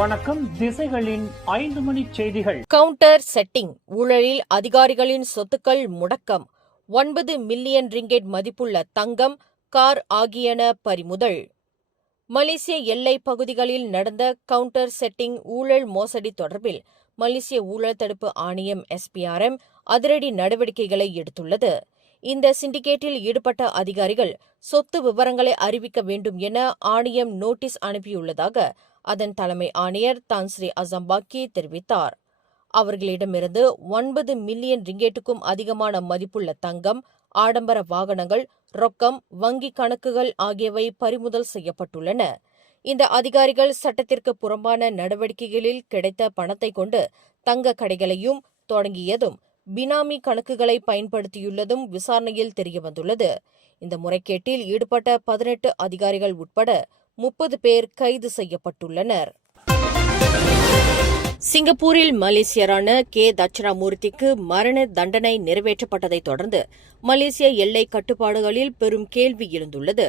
வணக்கம். திசைகளின் 5 மணி செய்திகள். Counter setting ஊழலில் அதிகாரிகளின் சொத்துக்கள் முடக்கம். 9 மில்லியன் ரிங்கெட் மதிப்புள்ள தங்கம், கார் ஆகியன பறிமுதல். மலேசிய எல்லை பகுதிகளில் நடந்த கவுண்டர் செட்டிங் ஊழல் மோசடி தொடர்பில் மலேசிய ஊழல் தடுப்பு ஆணையம் SPRM அதிரடி நடவடிக்கைகளை எடுத்துள்ளது. இந்த சிண்டிகேட்டில் ஈடுபட்ட அதிகாரிகள் சொத்து விவரங்களை அறிவிக்க வேண்டும் என ஆணையம் நோட்டீஸ் அனுப்பியுள்ளதாக அதன் தலைமை ஆணையர் தான் ஸ்ரீ அசம்பாக்கி தெரிவித்தார். அவர்களிடமிருந்து 9 மில்லியன் ரிங்கேட்டுக்கும் அதிகமான மதிப்புள்ள தங்கம், ஆடம்பர வாகனங்கள், ரொக்கம், வங்கிக் கணக்குகள் ஆகியவை பறிமுதல் செய்யப்பட்டுள்ளன. இந்த அதிகாரிகள் சட்டத்திற்கு புறம்பான நடவடிக்கைகளில் கிடைத்த பணத்தை கொண்டு தங்க கடைகளையும் தொடங்கியதும் பினாமி கணக்குகளை பயன்படுத்தியுள்ளதும் விசாரணையில் தெரியவந்துள்ளது. இந்த முறைகேட்டில் ஈடுபட்ட 18 அதிகாரிகள் உட்பட 30 பேர் கைது செய்யப்பட்டுள்ளனர். சிங்கப்பூரில் மலேசியரான கே தட்சணாமூர்த்திக்கு மரண தண்டனை நிறைவேற்றப்பட்டதைத் தொடர்ந்து மலேசிய எல்லை கட்டுப்பாடுகளில் பெரும் கேள்வி எழுந்துள்ளது.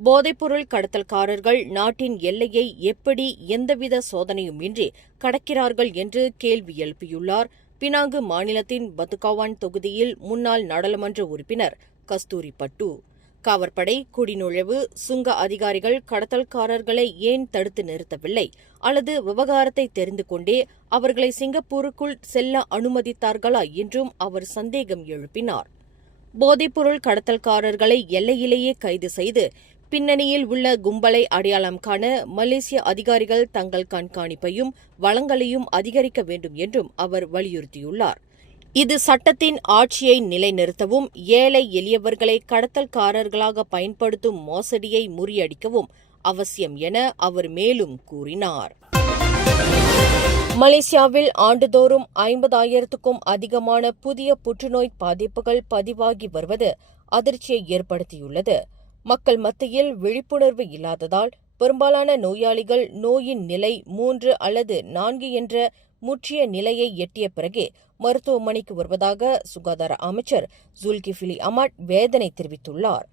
போதைப்பொருள் கடத்தல்காரர்கள் நாட்டின் எல்லையை எப்படி எந்தவித சோதனையுமின்றி கடக்கிறார்கள் என்று கேள்வி எழுப்பியுள்ளார் பினாங்கு மாநிலத்தின் பத்துகாவான் தொகுதியில் முன்னாள் நாடாளுமன்ற உறுப்பினர் கஸ்தூரி பட்டு. காவற்படை, குடிநுழைவு, சுங்க அதிகாரிகள் கடத்தல்காரர்களை ஏன் தடுத்து நிறுத்தவில்லை அல்லது விவகாரத்தை தெரிந்து கொண்டே அவர்களை சிங்கப்பூருக்குள் செல்ல அனுமதித்தார்களா என்றும் அவர் சந்தேகம் எழுப்பினார். போதைப்பொருள் கடத்தல்காரர்களை எல்லையிலேயே கைது செய்து பின்னணியில் உள்ள கும்பலை அடையாளம் காண மலேசிய அதிகாரிகள் தங்கள் கண்காணிப்பையும் வளங்களையும் அதிகரிக்க வேண்டும் என்றும் அவர் வலியுறுத்தியுள்ளார். இது சட்டத்தின் ஆட்சியை நிலைநிறுத்தவும், ஏழை எளியவர்களை கடத்தல்காரர்களாக பயன்படுத்தும் மோசடியை முறியடிக்கவும் அவசியம் என அவர் மேலும் கூறினார். மலேசியாவில் ஆண்டுதோறும் 50,000க்கும் அதிகமான புதிய புற்றுநோய் பாதிப்புகள் பதிவாகி வருவது அதிர்ச்சியை ஏற்படுத்தியுள்ளது. மக்கள் மத்தியில் விழிப்புணர்வு இல்லாததால் பெரும்பாலான நோயாளிகள் நோயின் நிலை 3 அல்லது 4 என்ற முற்றிய நிலையை எட்டிய பிறகே மருத்துவமனைக்கு வருவதாக சுகாதார அமைச்சர் ஜுல்கிஃபிலி அஹ்மத் வேதனை தெரிவித்துள்ளார்.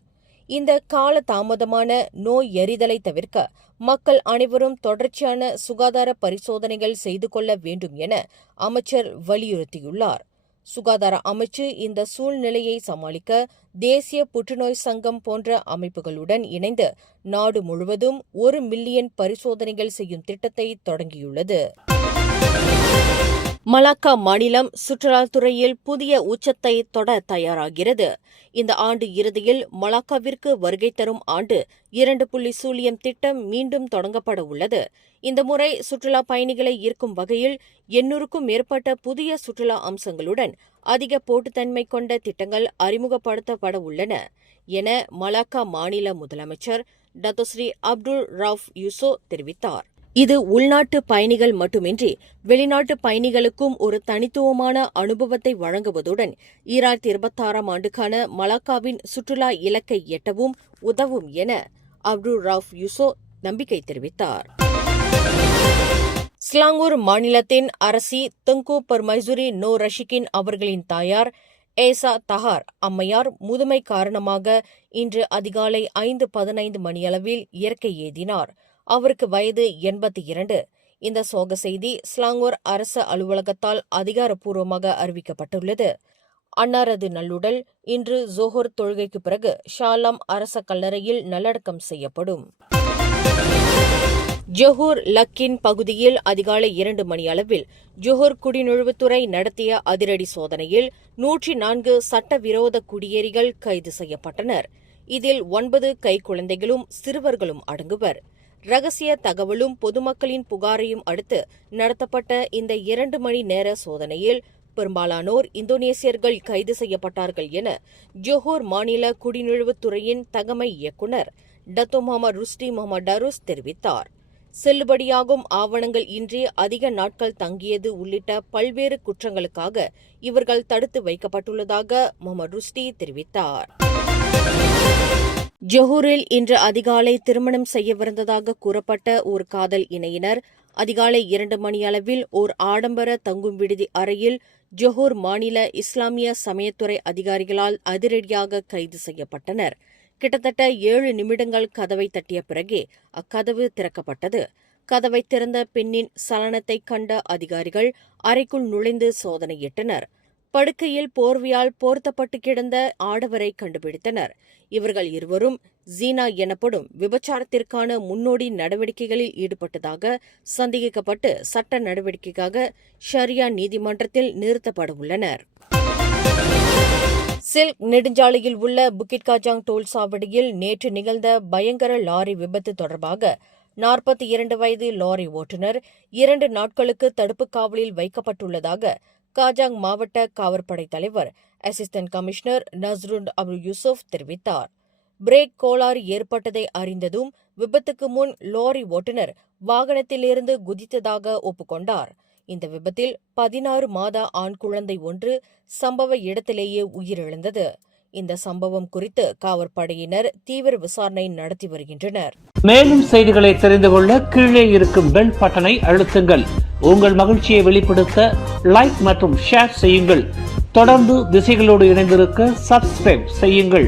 இந்த கால தாமதமான நோய் எறிதலை தவிர்க்க மக்கள் அனைவரும் தொடர்ச்சியான சுகாதார பரிசோதனைகள் செய்து கொள்ள வேண்டும் என அமைச்சர் வலியுறுத்தியுள்ளார். சுகாதார அமைச்சு இந்த சூழ்நிலையை சமாளிக்க தேசிய புற்றுநோய் சங்கம் போன்ற அமைப்புகளுடன் இணைந்து நாடு முழுவதும் 1 மில்லியன் பரிசோதனைகள் செய்யும் திட்டத்தை தொடங்கியுள்ளது. மலாக்கா மாநிலம் சுற்றுலாத்துறையில் புதிய உச்சத்தை தொட தயாராகிறது. இந்த ஆண்டு இறுதியில் மலாக்காவிற்கு வருகை தரும் ஆண்டு 2.0 திட்டம் மீண்டும் தொடங்கப்பட உள்ளது. இந்த முறை சுற்றுலா பயணிகளை ஈர்க்கும் வகையில் 800க்கும் மேற்பட்ட புதிய சுற்றுலா அம்சங்களுடன் அதிக போட்டுத்தன்மை கொண்ட திட்டங்கள் அறிமுகப்படுத்தப்பட உள்ளன என மலாக்கா மாநில முதலமைச்சர் டத்தோஸ்ரீ அப்துல் ரவுஃப் யூசோ தெரிவித்தார். இது உள்நாட்டு பயணிகள் மட்டுமின்றி வெளிநாட்டு பயணிகளுக்கும் ஒரு தனித்துவமான அனுபவத்தை வழங்குவதுடன் 2026ஆம் ஆண்டுக்கான மலாக்காவின் சுற்றுலா இலக்கை எட்டவும் உதவும் என அப்துல் ரவுஃப் யூசோ நம்பிக்கை தெரிவித்தார். ஸ்லாங்கூர் மாநிலத்தின் அரசி தெங்கு பர்மைசுரி நோ ரஷிகின் அவர்களின் தாயார் ஏசா தஹார் அம்மையார் முதுமை காரணமாக இன்று அதிகாலை 5:15 மணியளவில் இயற்கை எய்தினார். அவருக்கு வயது 82. இந்த சோக செய்தி ஸ்லாங்கூர் அரசு அலுவலகத்தால் அதிகாரப்பூர்வமாக அறிவிக்கப்பட்டுள்ளது. அன்னாரது நல்லுடல் இன்று ஜோஹர் தொழுகைக்கு பிறகு ஷாலாம் அரச கல்லறையில் நல்லடக்கம் செய்யப்படும். ஜொஹூர் லக்கின் பகுதியில் அதிகாலை 2 மணியளவில் ஜொஹூர் குடிநுழைவுத்துறை நடத்திய அதிரடி சோதனையில் 104 சட்டவிரோத குடியேறிகள் கைது செய்யப்பட்டனர். இதில் 9 கைக்குழந்தைகளும் சிறுவர்களும் அடங்குவர். ரகசிய தகவலும் பொதுமக்களின் புகாரையும் அடுத்து நடத்தப்பட்ட இந்த 2 மணி நேர சோதனையில் பெரும்பாலானோர் இந்தோனேசியர்கள் கைது செய்யப்பட்டார்கள் என ஜொஹூர் மாநில குடிநுழைவுத்துறையின் தகமை இயக்குநர் டத்தோ முகமது ருஸ்டி முகமது டருஸ் தெரிவித்தார். செல்லுபடியாகும் ஆவணங்கள் இன்றி அதிக நாட்கள் தங்கியது உள்ளிட்ட பல்வேறு குற்றங்களுக்காக இவர்கள் தடுத்து வைக்கப்பட்டுள்ளதாக முகமது ருஸ்டி தெரிவித்தார். ஜொஹூரில் இன்று அதிகாலை திருமணம் செய்யவிருந்ததாக கூறப்பட்ட ஒரு காதல் இணையினர் அதிகாலை 2 மணியளவில் ஓர் ஆடம்பர தங்கும் விடுதி அறையில் ஜொஹூர் மாநில இஸ்லாமிய சமயத்துறை அதிகாரிகளால் அதிரடியாக கைது செய்யப்பட்டனர். கிட்டத்தட்ட 7 நிமிடங்கள் கதவை தட்டிய பிறகே அக்கதவு திறக்கப்பட்டது. கதவை திறந்த பெண்ணின் சலனத்தை கண்ட அதிகாரிகள் அறைக்குள் நுழைந்து சோதனையிட்டனர். படுக்கையில் போர்வையால் போர்த்தப்பட்டு கிடந்த ஆடவரை கண்டுபிடித்தனர். இவர்கள் இருவரும் ஜீனா எனப்படும் விபச்சாரத்திற்கான முன்னோடி நடவடிக்கைகளில் ஈடுபட்டதாக சந்தேகிக்கப்பட்டு சட்ட நடவடிக்கைக்காக ஷரியா நீதிமன்றத்தில் நிறுத்தப்பட உள்ளனர். சில்க் நெடுஞ்சாலையில் உள்ள புக்கிட் காஜாங் டோல் சாவடியில் நேற்று நிகழ்ந்த பயங்கர லாரி விபத்து தொடர்பாக 42 வயது லாரி ஓட்டுநர் 2 நாட்களுக்கு தடுப்புக் காவலில் வைக்கப்பட்டுள்ளதாக காஜாங் மாவட்ட காவற்படை தலைவர் அசிஸ்டன்ட் கமிஷனர் நஸ்ருன் அபுல் யூசுப் தெரிவித்தார். பிரேக் கோளாறு ஏற்பட்டதை அறிந்ததும் விபத்துக்கு முன் லாரி ஓட்டுநர் வாகனத்திலிருந்து குதித்ததாக ஒப்புக்கொண்டார். இந்த விபத்தில் 16 மாத ஆண் குழந்தை ஒன்று சம்பவ இடத்திலேயே உயிரிழந்தது. இந்த சம்பவம் குறித்து காவற்படையினர் தீவிர விசாரணை நடத்தி வருகின்றனர். மேலும் செய்திகளை தெரிந்து கொள்ள கீழே இருக்கும் பெல் பட்டனை அழுத்துங்கள். உங்கள் மகிழ்ச்சியை வெளிப்படுத்த லைக் மற்றும் ஷேர் செய்யுங்கள். தொடர்ந்து திசைகளோடு இணைந்திருக்க சப்ஸ்கிரைப் செய்யுங்கள்.